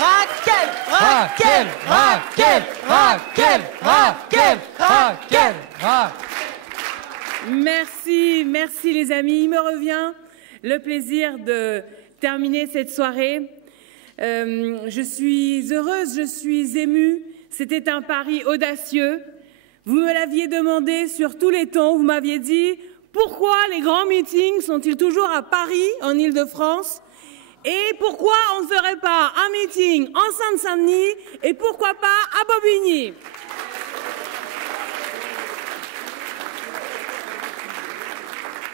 Raquel, Raquel, Raquel, Raquel, Raquel, Raquel, Raquel. Merci, merci les amis. Il me revient le plaisir de terminer cette soirée. Je suis heureuse, je suis émue. C'était un pari audacieux. Vous me l'aviez demandé sur tous les tons. Vous m'aviez dit pourquoi les grands meetings sont-ils toujours à Paris, en Île-de-France, et pourquoi on ne ferait pas un meeting en Seine-Saint-Denis et pourquoi pas à Bobigny.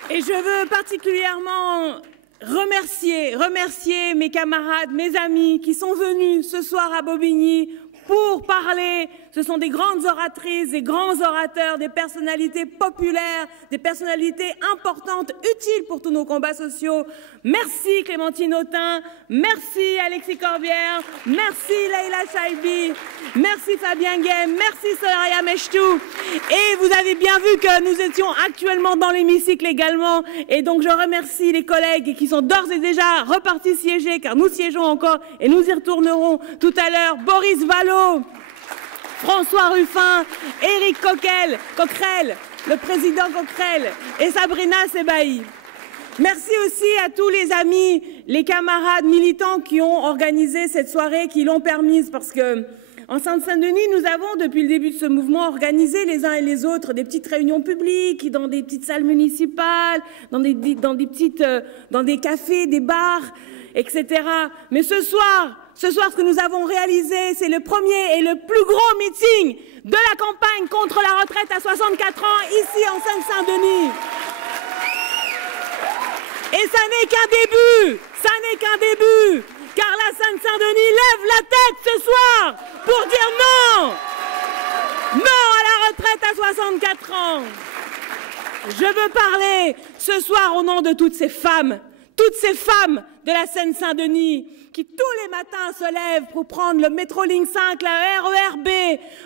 Et je veux particulièrement remercier mes camarades, mes amis qui sont venus ce soir à Bobigny pour parler. Ce sont des grandes oratrices, des grands orateurs, des personnalités populaires, des personnalités importantes, utiles pour tous nos combats sociaux. Merci Clémentine Autain, merci Alexis Corbière, merci Leïla Chaibi, merci Fabien Gay, merci Soraya Mechtou. Et vous avez bien vu que nous étions actuellement dans l'hémicycle également. Et donc je remercie les collègues qui sont d'ores et déjà repartis siéger, car nous siégeons encore et nous y retournerons tout à l'heure. Boris Vallaud, François Ruffin, Éric Coquerel, le président Coquerel et Sabrina Sebaï. Merci aussi à tous les amis, les camarades militants qui ont organisé cette soirée, qui l'ont permise, parce que en Seine-Saint-Denis, nous avons, depuis le début de ce mouvement, organisé les uns et les autres des petites réunions publiques, dans des petites salles municipales, dans des cafés, des bars, etc. Mais ce soir, ce que nous avons réalisé, c'est le premier et le plus gros meeting de la campagne contre la retraite à 64 ans, ici en Seine-Saint-Denis. Et ça n'est qu'un début, car la Seine-Saint-Denis lève la tête ce soir pour dire non, non à la retraite à 64 ans. Je veux parler ce soir au nom de toutes ces femmes de la Seine-Saint-Denis qui tous les matins se lèvent pour prendre le métro ligne 5, la RER B,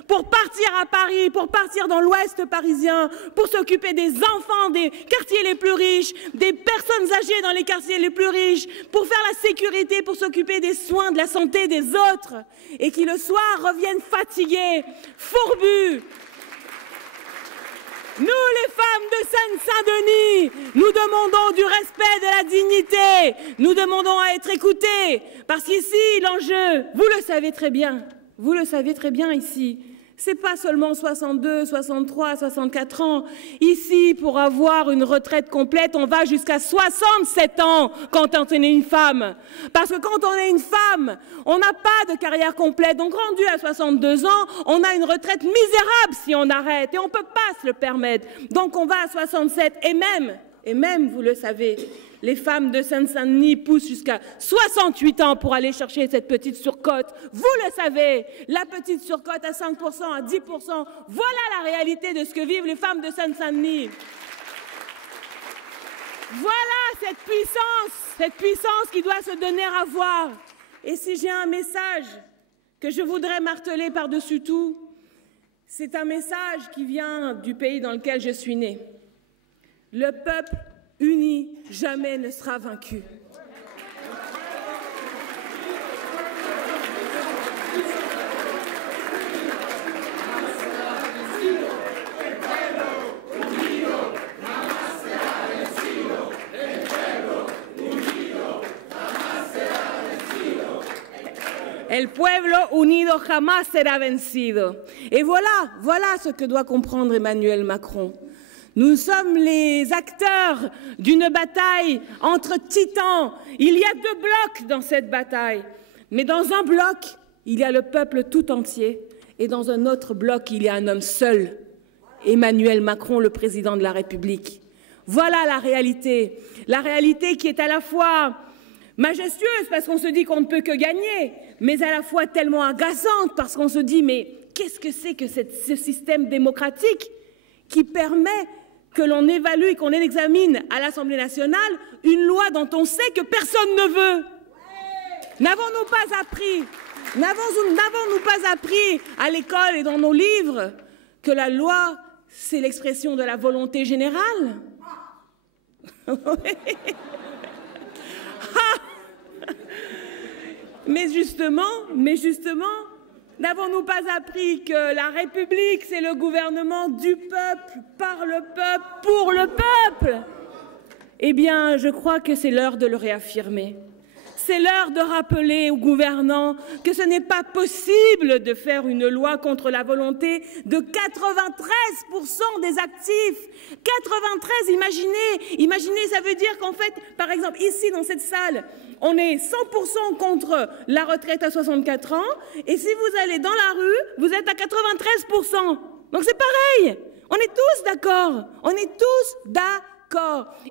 pour partir à Paris, pour partir dans l'ouest parisien, pour s'occuper des enfants des quartiers les plus riches, des personnes âgées dans les quartiers les plus riches, pour faire la sécurité, pour s'occuper des soins, de la santé des autres, et qui le soir reviennent fatigués, fourbus. Nous, les femmes de Seine-Saint-Denis, nous demandons du respect, de la dignité. Nous demandons à être écoutées. Parce qu'ici, l'enjeu, vous le savez très bien ici, c'est pas seulement 62, 63, 64 ans. Ici, pour avoir une retraite complète, on va jusqu'à 67 ans quand on est une femme. Parce que quand on est une femme, on n'a pas de carrière complète. Donc, rendu à 62 ans, on a une retraite misérable si on arrête. Et on ne peut pas se le permettre. Donc, on va à 67. Et même, vous le savez, les femmes de Seine-Saint-Denis poussent jusqu'à 68 ans pour aller chercher cette petite surcote. Vous le savez, la petite surcote à 5%, à 10%, voilà la réalité de ce que vivent les femmes de Seine-Saint-Denis. Voilà cette puissance qui doit se donner à voir. Et si j'ai un message que je voudrais marteler par-dessus tout, c'est un message qui vient du pays dans lequel je suis née. Le peuple uni jamais ne sera vaincu. El pueblo unido jamás será vencido. Et voilà ce que doit comprendre Emmanuel Macron. Nous sommes les acteurs d'une bataille entre titans. Il y a deux blocs dans cette bataille. Mais dans un bloc, il y a le peuple tout entier. Et dans un autre bloc, il y a un homme seul, Emmanuel Macron, le président de la République. Voilà la réalité qui est à la fois majestueuse parce qu'on se dit qu'on ne peut que gagner, mais à la fois tellement agaçante parce qu'on se dit mais qu'est-ce que c'est que ce système démocratique qui permet que l'on évalue et qu'on examine à l'Assemblée nationale une loi dont on sait que personne ne veut. N'avons-nous pas appris à l'école et dans nos livres que la loi, c'est l'expression de la volonté générale? Mais justement, n'avons-nous pas appris que la République, c'est le gouvernement du peuple, par le peuple, pour le peuple? Eh bien, je crois que c'est l'heure de le réaffirmer. C'est l'heure de rappeler aux gouvernants que ce n'est pas possible de faire une loi contre la volonté de 93% des actifs. 93, imaginez, ça veut dire qu'en fait, par exemple, ici, dans cette salle, on est 100% contre la retraite à 64 ans, et si vous allez dans la rue, vous êtes à 93%. Donc c'est pareil, on est tous d'accord,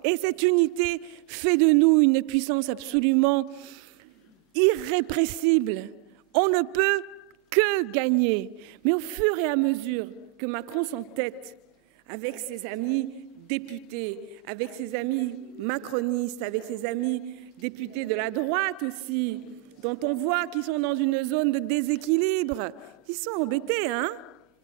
Et cette unité fait de nous une puissance absolument irrépressible. On ne peut que gagner. Mais au fur et à mesure que Macron s'entête avec ses amis députés, avec ses amis macronistes, avec ses amis députés de la droite aussi, dont on voit qu'ils sont dans une zone de déséquilibre, ils sont embêtés, hein?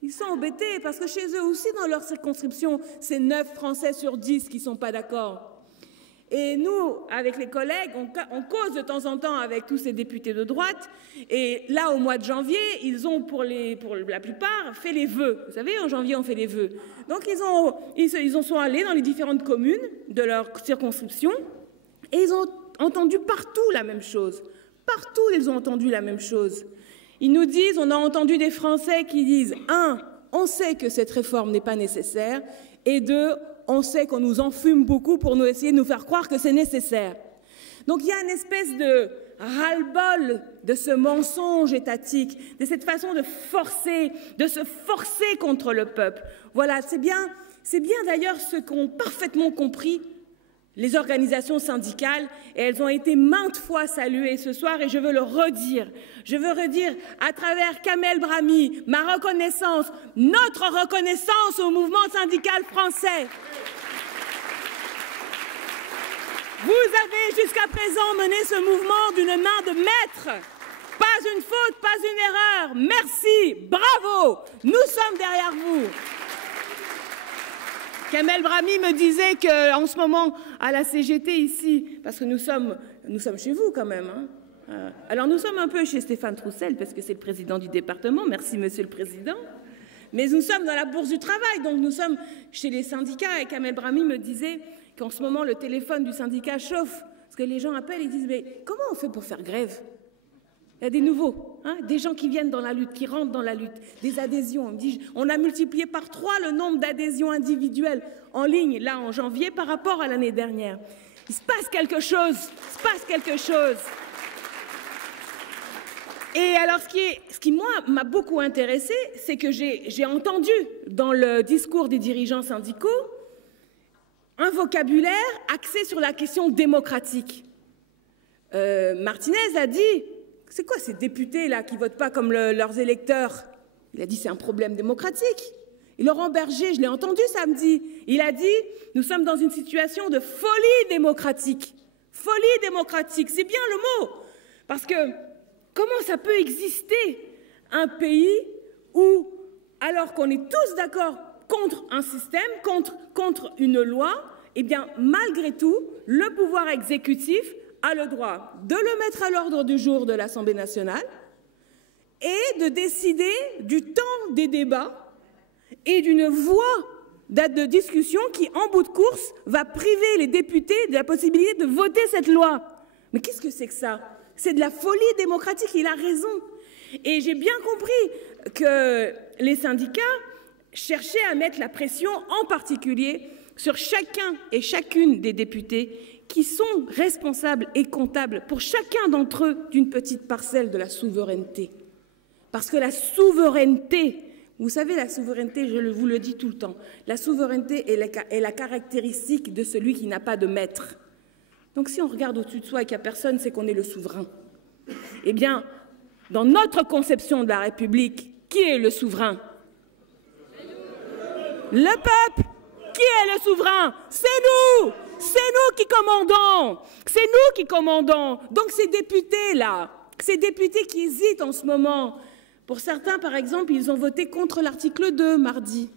Ils sont embêtés parce que chez eux aussi, dans leur circonscription, c'est 9 Français sur 10 qui ne sont pas d'accord. Et nous, avec les collègues, on cause de temps en temps avec tous ces députés de droite. Et là, au mois de janvier, ils ont, pour la plupart, fait les vœux. Vous savez, en janvier, on fait les vœux. Donc, ils sont allés dans les différentes communes de leur circonscription et ils ont entendu partout la même chose. Partout, ils ont entendu la même chose. Ils nous disent, on a entendu des Français qui disent, 1, on sait que cette réforme n'est pas nécessaire, et 2, on sait qu'on nous enfume beaucoup pour nous essayer de nous faire croire que c'est nécessaire. Donc il y a une espèce de ras-le-bol de ce mensonge étatique, de cette façon de se forcer contre le peuple. Voilà, c'est bien d'ailleurs ce qu'ont parfaitement compris les organisations syndicales, et elles ont été maintes fois saluées ce soir, et je veux le redire. Je veux redire à travers Kamel Brahmi ma reconnaissance, notre reconnaissance au mouvement syndical français. Vous avez jusqu'à présent mené ce mouvement d'une main de maître. Pas une faute, pas une erreur. Merci, bravo, nous sommes derrière vous. Kamel Brahmi me disait qu'en ce moment, à la CGT ici, parce que nous sommes chez vous quand même, hein. Alors nous sommes un peu chez Stéphane Troussel, parce que c'est le président du département, merci monsieur le président, mais nous sommes dans la bourse du travail, donc nous sommes chez les syndicats, et Kamel Brahmi me disait qu'en ce moment, le téléphone du syndicat chauffe, parce que les gens appellent et disent « mais comment on fait pour faire grève ?» Il y a des nouveaux, hein, des gens qui viennent dans la lutte, qui rentrent dans la lutte, des adhésions. On me dit, on a multiplié par 3 le nombre d'adhésions individuelles en ligne, là, en janvier, par rapport à l'année dernière. Il se passe quelque chose, Et alors, ce qui moi, m'a beaucoup intéressé, c'est que j'ai entendu dans le discours des dirigeants syndicaux un vocabulaire axé sur la question démocratique. Martinez a dit... C'est quoi ces députés-là qui ne votent pas comme leurs électeurs? Il a dit c'est un problème démocratique. Et Laurent Berger, je l'ai entendu samedi, il a dit nous sommes dans une situation de folie démocratique. Folie démocratique, c'est bien le mot. Parce que comment ça peut exister un pays où, alors qu'on est tous d'accord contre un système, contre une loi, eh bien malgré tout, le pouvoir exécutif a le droit de le mettre à l'ordre du jour de l'Assemblée nationale et de décider du temps des débats et d'une voie de discussion qui, en bout de course, va priver les députés de la possibilité de voter cette loi. Mais qu'est-ce que c'est que ça? C'est de la folie démocratique, il a raison. Et j'ai bien compris que les syndicats cherchaient à mettre la pression, en particulier, sur chacun et chacune des députés qui sont responsables et comptables pour chacun d'entre eux d'une petite parcelle de la souveraineté. Parce que la souveraineté, vous savez, la souveraineté, je vous le dis tout le temps, la souveraineté est la caractéristique de celui qui n'a pas de maître. Donc si on regarde au-dessus de soi et qu'il n'y a personne, c'est qu'on est le souverain. Eh bien, dans notre conception de la République, qui est le souverain? Le peuple. Qui est le souverain? C'est nous! C'est nous qui commandons! C'est nous qui commandons! Donc ces députés-là, ces députés qui hésitent en ce moment, pour certains, par exemple, ils ont voté contre l'article 2 mardi.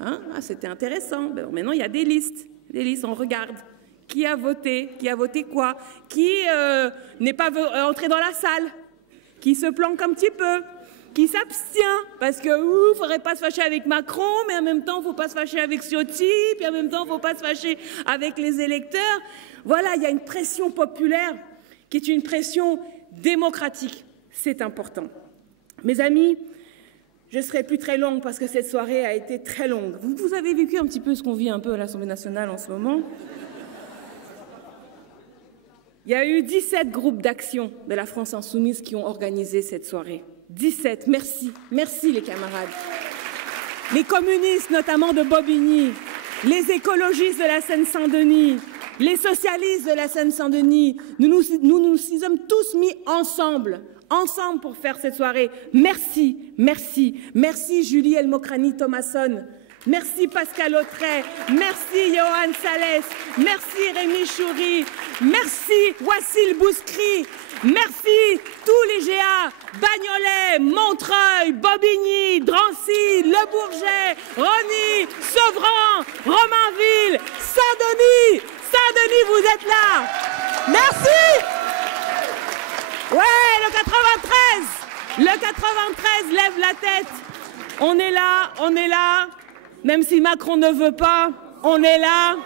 Hein? Ah, c'était intéressant. Ben, maintenant, il y a des listes. Des listes, on regarde. Qui a voté quoi? Qui n'est pas entré dans la salle? qui se planque un petit peu, qui s'abstient, parce que il ne faudrait pas se fâcher avec Macron, mais en même temps, il ne faut pas se fâcher avec Ciotti, puis en même temps, il ne faut pas se fâcher avec les électeurs. Voilà, il y a une pression populaire qui est une pression démocratique. C'est important. Mes amis, je ne serai plus très longue parce que cette soirée a été très longue. Vous avez vécu un petit peu ce qu'on vit un peu à l'Assemblée nationale en ce moment. Il y a eu 17 groupes d'action de la France insoumise qui ont organisé cette soirée. 17, merci. Merci les camarades. Les communistes, notamment de Bobigny, les écologistes de la Seine-Saint-Denis, les socialistes de la Seine-Saint-Denis, nous nous sommes tous mis ensemble pour faire cette soirée. Merci, merci. Merci Julie El-Mokrani Thomasson. Merci Pascal Autret, merci Johan Salès, merci Rémi Choury, merci Wassil Bouskri, merci tous les GA, Bagnolet, Montreuil, Bobigny, Drancy, Le Bourget, Rony, Sevran, Romainville, Saint-Denis. Saint-Denis, vous êtes là. Merci. Ouais, le 93 lève la tête. On est là. Même si Macron ne veut pas, on est là.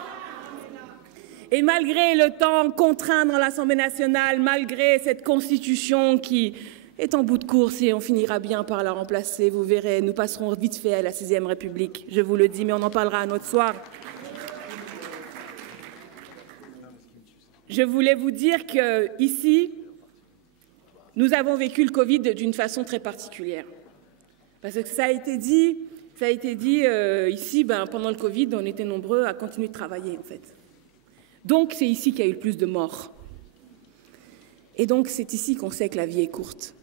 Et malgré le temps contraint dans l'Assemblée nationale, malgré cette constitution qui est en bout de course et on finira bien par la remplacer, vous verrez, nous passerons vite fait à la 6e République. Je vous le dis, mais on en parlera un autre soir. Je voulais vous dire qu'ici, nous avons vécu le Covid d'une façon très particulière. Parce que ça a été dit ici, pendant le Covid, on était nombreux à continuer de travailler, en fait. Donc, c'est ici qu'il y a eu le plus de morts. Et donc, c'est ici qu'on sait que la vie est courte.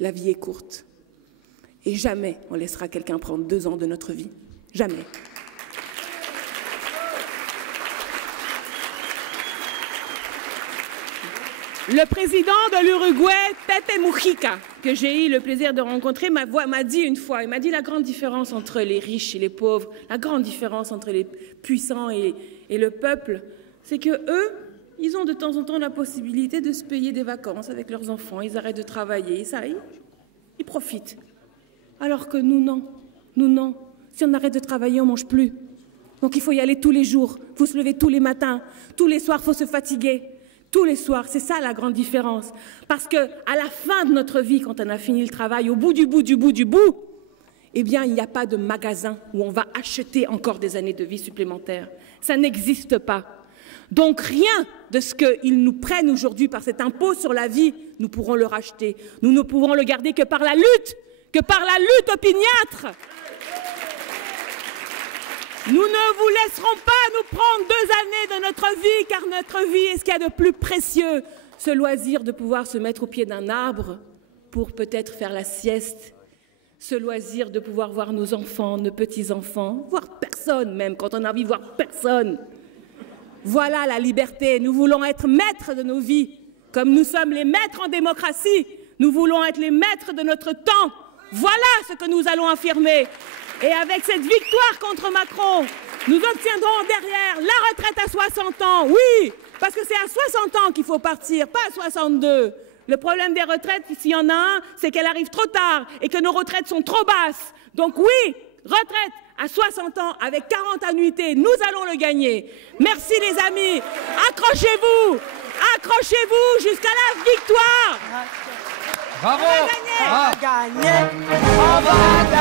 La vie est courte. Et jamais on laissera quelqu'un prendre 2 ans de notre vie. Jamais. Le président de l'Uruguay, Pepe Mujica, que j'ai eu le plaisir de rencontrer, m'a dit une fois, il m'a dit la grande différence entre les riches et les pauvres, la grande différence entre les puissants et le peuple, c'est que eux, ils ont de temps en temps la possibilité de se payer des vacances avec leurs enfants, ils arrêtent de travailler, ils profitent. Alors que nous, non. Si on arrête de travailler, on ne mange plus. Donc il faut y aller tous les jours, il faut se lever tous les matins, tous les soirs, il faut se fatiguer. Tous les soirs, c'est ça la grande différence. Parce qu'à la fin de notre vie, quand on a fini le travail, au bout du bout, eh bien, il n'y a pas de magasin où on va acheter encore des années de vie supplémentaires. Ça n'existe pas. Donc, rien de ce qu'ils nous prennent aujourd'hui par cet impôt sur la vie, nous pourrons le racheter. Nous ne pourrons le garder que par la lutte opiniâtre. Nous ne vous laisserons pas nous prendre 2 années de notre vie, car notre vie est ce qu'il y a de plus précieux. Ce loisir de pouvoir se mettre au pied d'un arbre pour peut-être faire la sieste. Ce loisir de pouvoir voir nos enfants, nos petits-enfants, voir personne même, quand on a envie de voir personne. Voilà la liberté. Nous voulons être maîtres de nos vies. Comme nous sommes les maîtres en démocratie, nous voulons être les maîtres de notre temps. Voilà ce que nous allons affirmer. Et avec cette victoire contre Macron, nous obtiendrons derrière la retraite à 60 ans. Oui, parce que c'est à 60 ans qu'il faut partir, pas à 62. Le problème des retraites, s'il y en a un, c'est qu'elles arrivent trop tard et que nos retraites sont trop basses. Donc oui, retraite à 60 ans avec 40 annuités, nous allons le gagner. Merci les amis. Accrochez-vous jusqu'à la victoire. Bravo. On va gagner. On va gagner.